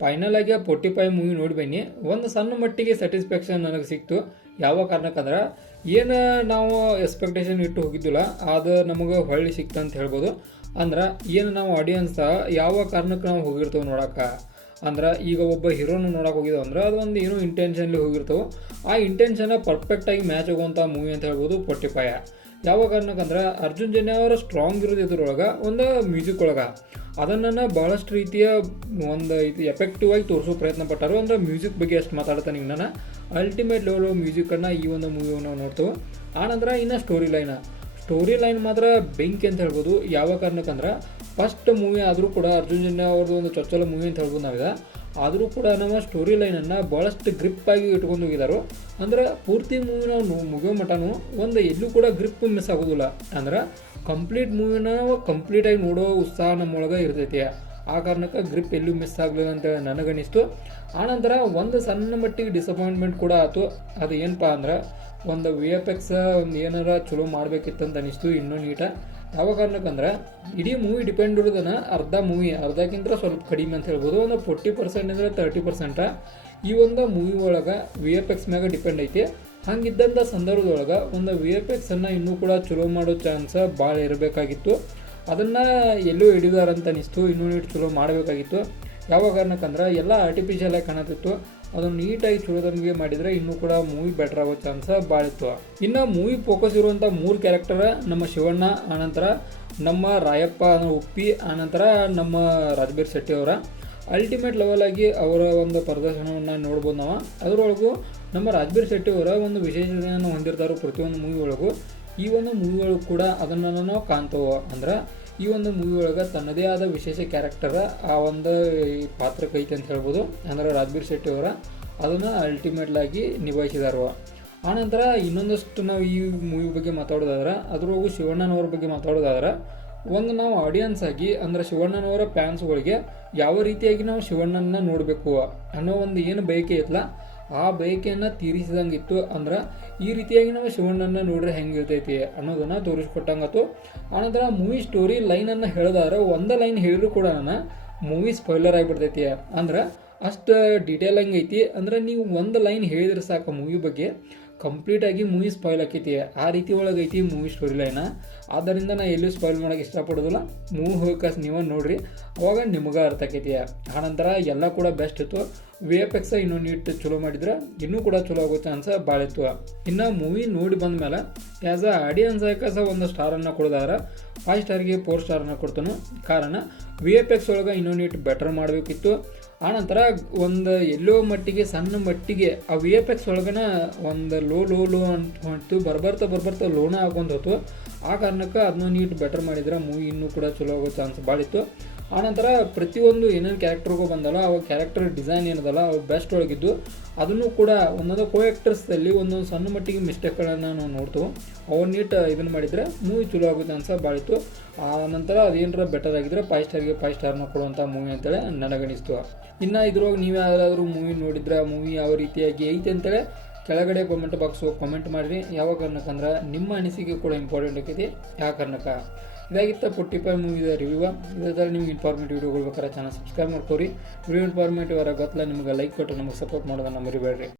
Final ಆಗಿ 45 movie ನೋಡಿ ಬನ್ನಿ. ಒಂದು ಸಣ್ಣ ಮಟ್ಟಿಗೆ ಸ್ಯಾಟಿಸ್ಫ್ಯಾಕ್ಷನ್ ನನಗೆ ಸಿಕ್ತು. ಯಾವ ಕಾರಣಕ್ಕಂದ್ರೆ ಏನು ನಾವು ಎಕ್ಸ್ಪೆಕ್ಟೇಷನ್ ಇಟ್ಟು ಹೋಗಿದ್ದಿಲ್ಲ ಅದು ನಮಗೆ ಹೊಳ್ಳಿ ಸಿಕ್ತು ಅಂತ ಹೇಳ್ಬೋದು. ಅಂದ್ರೆ ಏನು ನಾವು ಆಡಿಯನ್ಸ್ ಯಾವ ಕಾರಣಕ್ಕೆ ನಾವು ಹೋಗಿರ್ತೇವೆ ನೋಡೋಕೆ, ಅಂದ್ರೆ ಈಗ ಒಬ್ಬ ಹೀರೋನ ನೋಡೋಕೆ ಹೋಗಿದ್ದೇವೆ ಅಂದ್ರೆ ಅದು ಒಂದು ಏನೋ ಇಂಟೆನ್ಷನ್ಲಿ ಹೋಗಿರ್ತೇವೆ. ಆ ಇಂಟೆನ್ಷನ್ ಪರ್ಫೆಕ್ಟಾಗಿ ಮ್ಯಾಚ್ ಆಗುವಂಥ ಮೂವಿ ಅಂತ ಹೇಳ್ಬೋದು 45. ಯಾವ ಕಾರಣಕ್ಕಂದ್ರೆ ಅರ್ಜುನ್ ಜನ್ಯ ಅವರ ಸ್ಟ್ರಾಂಗ್ ಇರೋದು ಇದ್ರೊಳಗೆ ಒಂದು ಮ್ಯೂಸಿಕ್ ಒಳಗೆ ಅದನ್ನು ಭಾಳಷ್ಟು ರೀತಿಯ ಒಂದು ಇದು ಎಫೆಕ್ಟಿವ್ ಆಗಿ ತೋರಿಸೋ ಪ್ರಯತ್ನ ಪಟ್ಟಾರು. ಅಂದರೆ ಮ್ಯೂಸಿಕ್ ಬಗ್ಗೆ ಅಷ್ಟು ಮಾತಾಡ್ತಾನೆ ಈಗ ನಾನು ಅಲ್ಟಿಮೇಟ್ ಲೆವೆಲ್ ಮ್ಯೂಸಿಕನ್ನು ಈ ಒಂದು ಮೂವಿ ನಾವು ನೋಡ್ತೇವೆ. ಆನಂತರ ಇನ್ನು ಸ್ಟೋರಿ ಲೈನ್ ಮಾತ್ರ ಬೆಂಕಿ ಅಂತ ಹೇಳ್ಬೋದು. ಯಾವ ಕಾರಣಕ್ಕಂದ್ರೆ ಫಸ್ಟ್ ಮೂವಿ ಆದರೂ ಕೂಡ ಅರ್ಜುನ್ ಜನ್ಯ ಅವ್ರದ್ದು ಒಂದು ಚೊಚ್ಚಲ ಮೂವಿ ಅಂತ ಹೇಳ್ಬೋದು ನಾವೀಗ. ಆದರೂ ಕೂಡ ನಮ್ಮ ಸ್ಟೋರಿ ಲೈನನ್ನು ಭಾಳಷ್ಟು ಗ್ರಿಪ್ ಆಗಿ ಇಟ್ಕೊಂಡು ಹೋಗಿದ್ದಾರೆ. ಅಂದ್ರೆ ಪೂರ್ತಿ ಮೂವಿ ನಾವು ಮುಗಿಯೋ ಮಟನೂ ಒಂದು ಎಲ್ಲೂ ಕೂಡ ಗ್ರಿಪ್ ಮಿಸ್ ಆಗೋದಿಲ್ಲ. ಅಂದ್ರೆ ಕಂಪ್ಲೀಟ್ ಮೂವಿನ ಕಂಪ್ಲೀಟಾಗಿ ನೋಡೋ ಉತ್ಸಾಹ ನಮ್ಮೊಳಗೆ ಇರ್ತೈತಿ. ಆ ಕಾರಣಕ್ಕೆ ಗ್ರಿಪ್ ಎಲ್ಲೂ ಮಿಸ್ ಆಗಲಿಲ್ಲ ಅಂತೇಳಿ ನನಗನ್ನಿಸ್ತು. ಆನಂತರ ಒಂದು ಸಣ್ಣ ಮಟ್ಟಿಗೆ ಡಿಸಪಾಯಿಂಟ್ಮೆಂಟ್ ಕೂಡ ಆಯಿತು. ಅದು ಏನಪ್ಪ ಅಂದ್ರೆ ಒಂದು VFX ಒಂದು ಏನಾರ ಚಲೋ ಮಾಡಬೇಕಿತ್ತಂತ ಅನಿಸ್ತು ಇನ್ನೂ ನೀಟಾಗಿ. ಯಾವ ಕಾರಣಕ್ಕಂದ್ರೆ ಇಡೀ ಮೂವಿ ಡಿಪೆಂಡ್ ಇರೋದನ್ನು ಅರ್ಧಕ್ಕಿಂತ ಸ್ವಲ್ಪ ಕಡಿಮೆ ಅಂತ ಹೇಳ್ಬೋದು. ಒಂದು 40% ಅಂದರೆ 30% ಈ ಒಂದು ಮೂವಿ ಒಳಗೆ VFX ಮ್ಯಾಗ ಡಿಪೆಂಡ್ ಐತಿ. ಹಂಗಿದ್ದಂಥ ಸಂದರ್ಭದೊಳಗೆ ಒಂದು VFXನ್ನು ಇನ್ನೂ ಕೂಡ ಚಲೋ ಮಾಡೋ ಚಾನ್ಸ್ ಭಾಳ ಇರಬೇಕಾಗಿತ್ತು. ಅದನ್ನು ಎಲ್ಲೂ ಹಿಡಿದಾರಂತ ಅನಿಸ್ತು. ಇನ್ನೂ ನೀಟ್ ಚಲೋ ಮಾಡಬೇಕಾಗಿತ್ತು. ಯಾವ ಕಾರಣಕ್ಕಂದ್ರೆ ಎಲ್ಲ ಆರ್ಟಿಫಿಷಿಯಲ್ ಆಗಿ ಕಾಣತಿತ್ತು. ಅದನ್ನು ನೀಟಾಗಿ ಚಲೋದಂಗೆ ಮಾಡಿದರೆ ಇನ್ನೂ ಕೂಡ ಮೂವಿ ಬೆಟರ್ ಆಗೋ ಚಾನ್ಸ್ ಭಾಳ ಇತ್ತು. ಇನ್ನು ಮೂವಿ ಫೋಕಸ್ ಇರುವಂಥ 3 ಕ್ಯಾರೆಕ್ಟರ್ ನಮ್ಮ ಶಿವಣ್ಣ, ಆನಂತರ ನಮ್ಮ ರಾಯಪ್ಪ ಉಪ್ಪಿ, ಆನಂತರ ನಮ್ಮ ರಾಜ್ಬೀರ್ ಶೆಟ್ಟಿ ಅವರ ಅಲ್ಟಿಮೇಟ್ ಲೆವೆಲ್ ಆಗಿ ಅವರ ಒಂದು ಪ್ರದರ್ಶನವನ್ನು ನೋಡ್ಬೋದು ನಾವು. ಅದರೊಳಗೂ ನಮ್ಮ ರಾಜ್ಬೀರ್ ಶೆಟ್ಟಿ ಅವರ ಒಂದು ವಿಶೇಷತೆಯನ್ನು ಹೊಂದಿರ್ತಾರೆ ಪ್ರತಿಯೊಂದು ಮೂವಿ ಒಳಗೂ. ಈ ಒಂದು ಮೂವಿ ಒಳಗೂ ಕೂಡ ಅದನ್ನು ನಾವು ಕಾಣ್ತೇವೆ. ಅಂದ್ರೆ ಈ ಒಂದು ಮೂವಿ ಒಳಗೆ ತನ್ನದೇ ಆದ ವಿಶೇಷ ಕ್ಯಾರೆಕ್ಟರ್ ಆ ಒಂದು ಪಾತ್ರಕ್ಕೆ ಐತೆ ಅಂತ ಹೇಳ್ಬೋದು. ಅಂದರೆ ರಾಜ್ಬೀರ್ ಶೆಟ್ಟಿ ಅವರ ಅದನ್ನು ಅಲ್ಟಿಮೇಟ್ಲಾಗಿ ನಿಭಾಯಿಸಿದಾರು. ಆನಂತರ ಇನ್ನೊಂದಷ್ಟು ನಾವು ಈ ಮೂವಿ ಬಗ್ಗೆ ಮಾತಾಡೋದಾದ್ರೆ ಅದರೊಳಗೂ ಶಿವಣ್ಣನವ್ರ ಬಗ್ಗೆ ಮಾತಾಡೋದಾದ್ರೆ ಒಂದು ನಾವು ಆಡಿಯನ್ಸ್ ಆಗಿ ಅಂದರೆ ಶಿವಣ್ಣನವರ ಫ್ಯಾನ್ಸ್ಗಳಿಗೆ ಯಾವ ರೀತಿಯಾಗಿ ನಾವು ಶಿವಣ್ಣನ ನೋಡಬೇಕು ಅನ್ನೋ ಒಂದು ಏನು ಬಯಕೆ ಇತ್ತಲ್ಲ ಆ ಬಯಕೆಯನ್ನು ತೀರಿಸಿದಂಗಿತ್ತು. ಅಂದ್ರೆ ಈ ರೀತಿಯಾಗಿ ನಾವು ಶಿವಣ್ಣನ ನೋಡ್ರೆ ಹೆಂಗಿರ್ತೈತಿ ಅನ್ನೋದನ್ನು ತೋರಿಸ್ಕೊಟ್ಟಂಗತ್ತು. ಆನಂತರ ಮೂವಿ ಸ್ಟೋರಿ ಲೈನನ್ನು ಹೇಳಿದಾದ್ರೆ ಒಂದು ಲೈನ್ ಹೇಳಿದ್ರು ಕೂಡ ಮೂವಿ ಸ್ಪಾಯ್ಲರ್ ಆಗಿಬಿಡ್ತೈತಿ. ಅಂದ್ರೆ ಅಷ್ಟು ಡೀಟೇಲ್ ಆಗಿ ಐತಿ. ಅಂದ್ರೆ ನೀವು ಒಂದು ಲೈನ್ ಹೇಳಿದ್ರೆ ಸಾಕು ಮೂವಿ ಬಗ್ಗೆ ಕಂಪ್ಲೀಟಾಗಿ ಮೂವಿ ಸ್ಪಾಯ್ಲ್ ಆಕೈತಿ. ಆ ರೀತಿ ಒಳಗೆ ಐತಿ ಮೂವಿ ಸ್ಟೋರಿ ಲೈನ. ಆದ್ದರಿಂದ ನಾನು ಎಲ್ಲೂ ಸ್ಪಾಯ್ಲ್ ಮಾಡೋಕ್ಕೆ ಇಷ್ಟಪಡೋದಿಲ್ಲ. ಮೂವಿ ಹೋಗಕ್ಕೆ ನೀವು ನೋಡಿರಿ, ಅವಾಗ ನಿಮಗೆ ಅರ್ಥ ಆಕೈತಿ. ಆನಂತರ ಎಲ್ಲ ಕೂಡ ಬೆಸ್ಟ್ ಇತ್ತು. VFX ಇನ್ನೂ ನೀಟ್ ಚಲೋ ಮಾಡಿದ್ರೆ ಇನ್ನೂ ಕೂಡ ಚಲೋ ಆಗೋ ಚಾನ್ಸ್ ಭಾಳ ಇತ್ತು. ಇನ್ನು ಮೂವಿ ನೋಡಿ ಬಂದ ಮೇಲೆ ಆ್ಯಸ್ ಅ ಆಡಿಯನ್ಸ್ ಆಯ್ಕೆ ಒಂದು ಸ್ಟಾರನ್ನು ಕೊಡೋದಾದ್ರೆ 5 ಸ್ಟಾರ್ಗೆ 4 ಸ್ಟಾರನ್ನು ಕೊಡ್ತಾನೆ. ಕಾರಣ VFX ಒಳಗೆ ಇನ್ನೂ ನೀಟ್ ಬೆಟರ್ ಮಾಡಬೇಕಿತ್ತು. ಆನಂತರ ಒಂದು ಎಲ್ಲೋ ಮಟ್ಟಿಗೆ ಸಣ್ಣ ಮಟ್ಟಿಗೆ ಆ VFX ಒಳಗನ ಒಂದು ಲೋ ಅಂತ ಹೊಂಟು ಬರ್ಬರ್ತಾ ಲೋನ ಹಾಕೊಂಡು ಹೋತು. ಆ ಕಾರಣಕ್ಕೆ ಅದನ್ನ ನೀಟ್ ಬೆಟರ್ ಮಾಡಿದ್ರೆ ಮೂವಿ ಇನ್ನೂ ಕೂಡ ಚಲೋ ಆಗೋ ಚಾನ್ಸ್ ಭಾಳ ಇತ್ತು. ಆನಂತರ ಪ್ರತಿಯೊಂದು ಏನೇನು ಕ್ಯಾರೆಕ್ಟರ್ಗೂ ಬಂದಲ್ಲ ಅವಾಗ ಕ್ಯಾರೆಕ್ಟರ್ ಡಿಸೈನ್ ಏನದಲ್ಲ ಅವು ಬೆಸ್ಟ್ ಒಳಗಿದ್ದು. ಅದನ್ನು ಕೂಡ ಒಂದೊಂದು ಆ್ಯಕ್ಟರ್ಸ್ದಲ್ಲಿ ಒಂದೊಂದು ಸಣ್ಣ ಮಟ್ಟಿಗೆ ಮಿಸ್ಟೇಕ್ಗಳನ್ನು ನಾವು ನೋಡ್ತೇವೆ. ಅವು ನೀಟ್ ಇದನ್ನು ಮಾಡಿದರೆ ಮೂವಿ ಚಲೋ ಆಗೋ ಚಾನ್ಸ್ ಭಾಳ ಇತ್ತು. ಆ ನಂತರ ಅದೇನಾರ ಬೆಟರ್ ಆಗಿದ್ರೆ 5 ಸ್ಟಾರ್ಗೆ 5 ಸ್ಟಾರ್ನ ಕೊಡುವಂಥ ಮೂವಿ ಅಂತೇಳಿ ನನಗನಿಸ್ತು. ಇನ್ನು ಇದ್ರೊಳಗೆ ನೀವು ಯಾರಾದರೂ ಮೂವಿ ನೋಡಿದ್ರೆ ಮೂವಿ ಯಾವ ರೀತಿಯಾಗಿ ಐತೆ ಅಂತೇಳಿ ಕೆಳಗಡೆ ಕಾಮೆಂಟ್ ಬಾಕ್ಸು ಕಾಮೆಂಟ್ ಮಾಡಿರಿ. ಯಾವ ಕಾರಣಕ್ಕಂದ್ರೆ ನಿಮ್ಮ ಅನಿಸಿಕೆ ಕೂಡ ಇಂಪಾರ್ಟೆಂಟ್ ಆಕೈತಿ. ಯಾವ ಕಾರಣಕ್ಕೆ ಇದಾಗಿತ್ತು 45 ಮೂವಿದ ರಿವ್ಯೂ. ಇದೇ ಥರ ನಿಮ್ಗೆ ಇನ್ಫಾರ್ಮೇಟಿವ್ ವಿಡಿಯೋಗಳು ಬೇಕಾದ್ರೆ ಚಾನಲ್ ಸಬ್ಸ್ಕ್ರೈಬ್ ಮಾಡ್ಕೋರಿ. ವಿಡಿಯೋ ಇನ್ಫಾರ್ಮೇಟಿವ್ ಅವರ ಗೊತ್ತಲ್ಲ ನಿಮ್ಗೆ ಲೈಕ್ ಕೊಟ್ಟು ನಮಗೆ ಸಪೋರ್ಟ್ ಮಾಡೋದನ್ನು ಮರಿಬೇಡ್ರಿ.